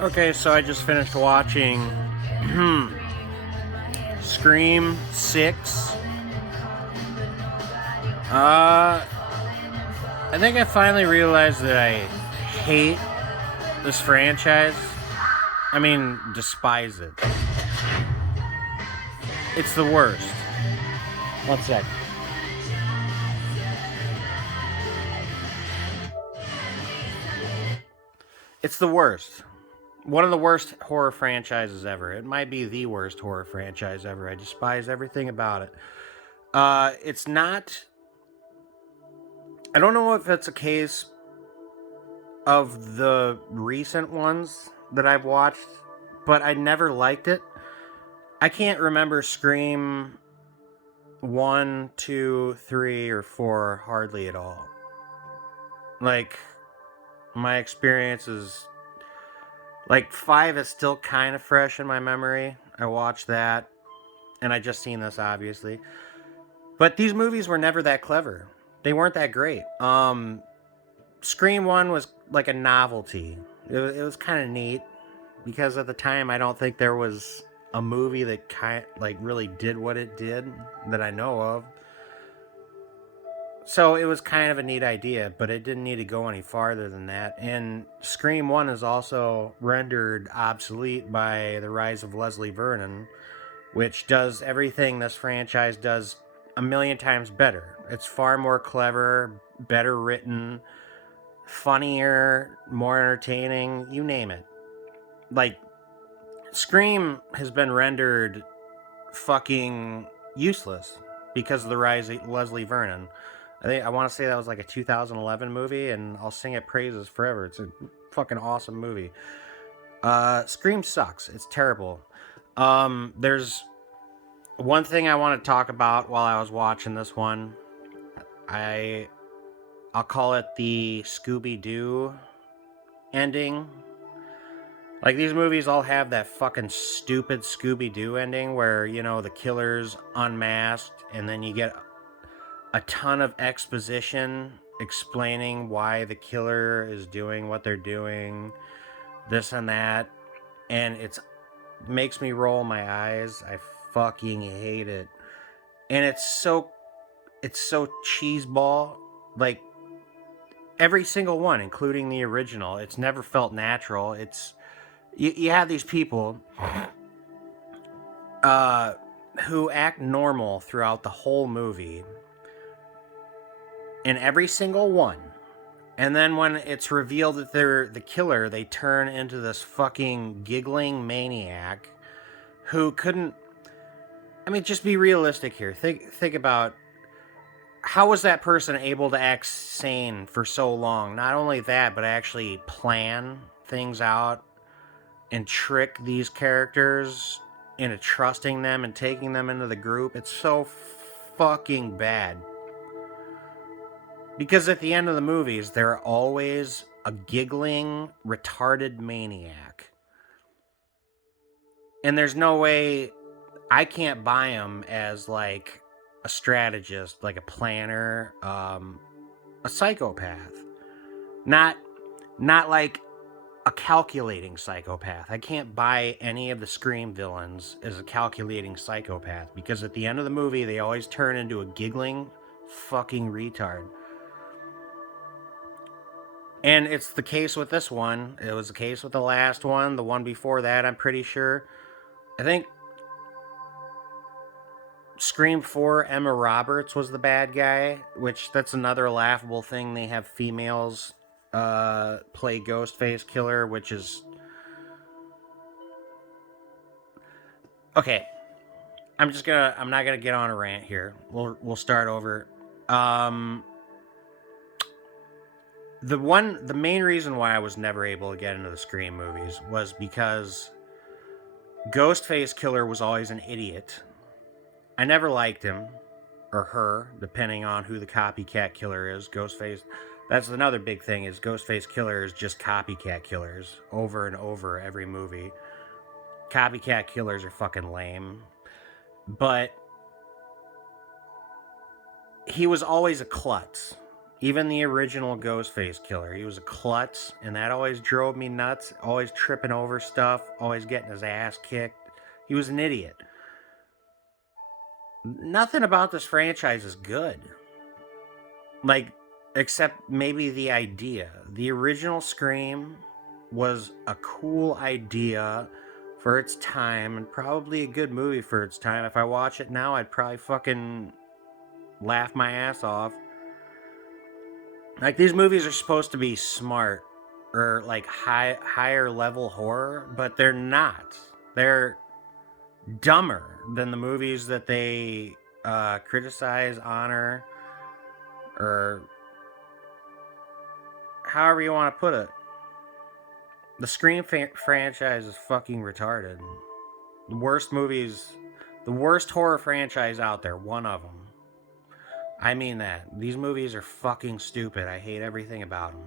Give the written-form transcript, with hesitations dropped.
Okay, so I just finished watching Scream 6. I think I finally realized that I hate this franchise. I mean, despise it. It's the worst. One sec. It's the worst. One of the worst horror franchises ever. It might be the worst horror franchise ever. I despise everything about it. It's not. I don't know if it's a case of the recent ones that I've watched, but I never liked it. I can't remember Scream 1, 2, 3, or 4 hardly at all. Like, my experience is. Like, 5 is still kind of fresh in my memory. I watched that, and I just seen this, obviously. But these movies were never that clever. They weren't that great. Scream 1 was like a novelty. It was kind of neat, because at the time, I don't think there was a movie that really did what it did that I know of. So it was kind of a neat idea, but it didn't need to go any farther than that. And Scream 1 is also rendered obsolete by the rise of Leslie Vernon, which does everything this franchise does a million times better. It's far more clever, better written, funnier, more entertaining, you name it. Like, Scream has been rendered fucking useless because of the rise of Leslie Vernon. I want to say that was like a 2011 movie, and I'll sing it praises forever. It's a fucking awesome movie. Scream sucks. It's terrible. There's one thing I want to talk about while I was watching this one. I'll call it the Scooby-Doo ending. Like, these movies all have that fucking stupid Scooby-Doo ending where, the killer's unmasked, and then you get a ton of exposition explaining why the killer is doing what they're doing, this and that, and it makes me roll my eyes. I fucking hate it. And it's so cheeseball. Like, every single one, including the original, it's never felt natural. It's you have these people who act normal throughout the whole movie, in every single one. And then when it's revealed that they're the killer, they turn into this fucking giggling maniac who couldn't. I mean, just be realistic here. Think about, how was that person able to act sane for so long? Not only that, but actually plan things out and trick these characters into trusting them and taking them into the group. It's so fucking bad. Because at the end of the movies, they're always a giggling, retarded maniac. And there's no way, I can't buy him as like a strategist, like a planner, a psychopath. Not like a calculating psychopath. I can't buy any of the Scream villains as a calculating psychopath, because at the end of the movie, they always turn into a giggling fucking retard. And it's the case with this one. It was the case with the last one. The one before that, I'm pretty sure. I think Scream 4, Emma Roberts was the bad guy, which that's another laughable thing. They have females play Ghostface Killer, which is... Okay. I'm not gonna get on a rant here. We'll start over. The main reason why I was never able to get into the Scream movies was because Ghostface Killer was always an idiot. I never liked him, or her, depending on who the copycat killer is. Ghostface, that's another big thing, is Ghostface Killer is just copycat killers over and over every movie. Copycat killers are fucking lame. But he was always a klutz. Even the original Ghostface killer, he was a klutz, and that always drove me nuts. Always tripping over stuff, always getting his ass kicked. He was an idiot. Nothing about this franchise is good. Like, except maybe the idea. The original Scream was a cool idea for its time and probably a good movie for its time. If I watch it now, I'd probably fucking laugh my ass off. Like, these movies are supposed to be smart or like higher level horror, but they're not. They're dumber than the movies that they criticize, honor, or however you want to put it. The Scream franchise is fucking retarded. The worst movies, the worst horror franchise out there, one of them. I mean that. These movies are fucking stupid. I hate everything about them.